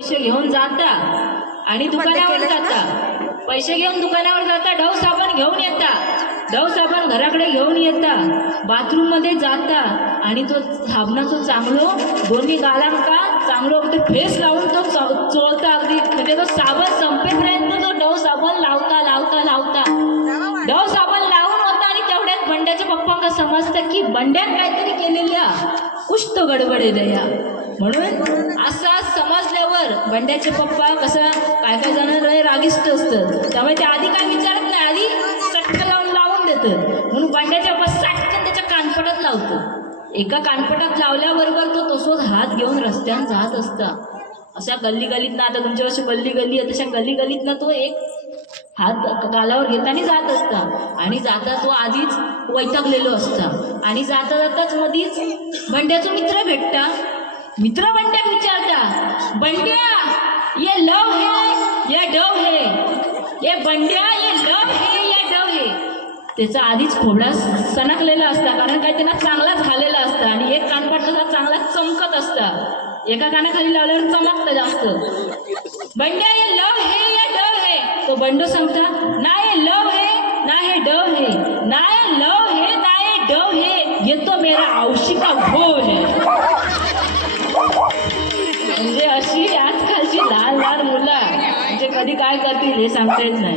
पैसे घेऊन जाता आणि दुकानावर जाता, पैसे घेऊन दुकानावर जाता, डव साबण घेऊन येता, डव साबण घराकडे घेऊन येता, बाथरूम मध्ये जाता आणि तो साबणाचं चांगलं दोन्ही गालांका चांगलं फेस लावून तो चोळता अगदी, म्हणजे तो साबण संपेपर्यंत तो डव साबण लावता लावता लावता डव साबण लावून होता. आणि तेवढ्यात बंड्याच्या पप्पांना समजतं की बंड्यात काहीतरी केलेल्या कुछ तो गडबडे दया. म्हणून असा समजल्यावर बंड्याचे पप्पा कसं काय काय जण रागिष्ट असतात, त्यामुळे ते आधी काय विचारत नाही, आधी चटका लावून देतात. म्हणून बंड्याच्या पप्पा चटकन त्याच्या कानपटात लावतो. एका कानपटात लावल्याबरोबर तो तसोच हात घेऊन रस्त्यानं जात असता. अशा गल्ली गल्लीतनं, आता तुमच्यापाशी गल्ली गल्ली आहे तशा गल्ली गल्लीतनं तो एक हात गालावर घेताना जात असता. आणि जाता तो आधीच वैतागलेलो असता. आणि जाता जाताच मधीच बंड्याचा मित्र भेटता. मित्र बंड्याक विचारता, बंड्या ये लव है या डव है, ये बंड्या ये लव है या डव है. त्याचा आधीच खोबडा सणकलेला असता, कारण काय त्यांना चांगलाच झालेला असता. आणि एक कानपट तसा चांगला चमकत असता, एका कानाखाली लावल्यावर चमकतं जास्त. बंड्या ये लव है या डव है. तो बंडो सांगता, ना ये लव है ना हे डव है, ना ये लव है ना ये डव है, ये तो मेरा औशी का घोर है. म्हणजे अशी आजकालची लहान लहान मुलं म्हणजे कधी काय करतील हे सांगता येत नाही.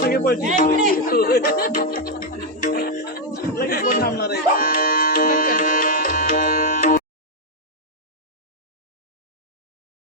सगळे पळतील लगेच कोण थांबणार आहे.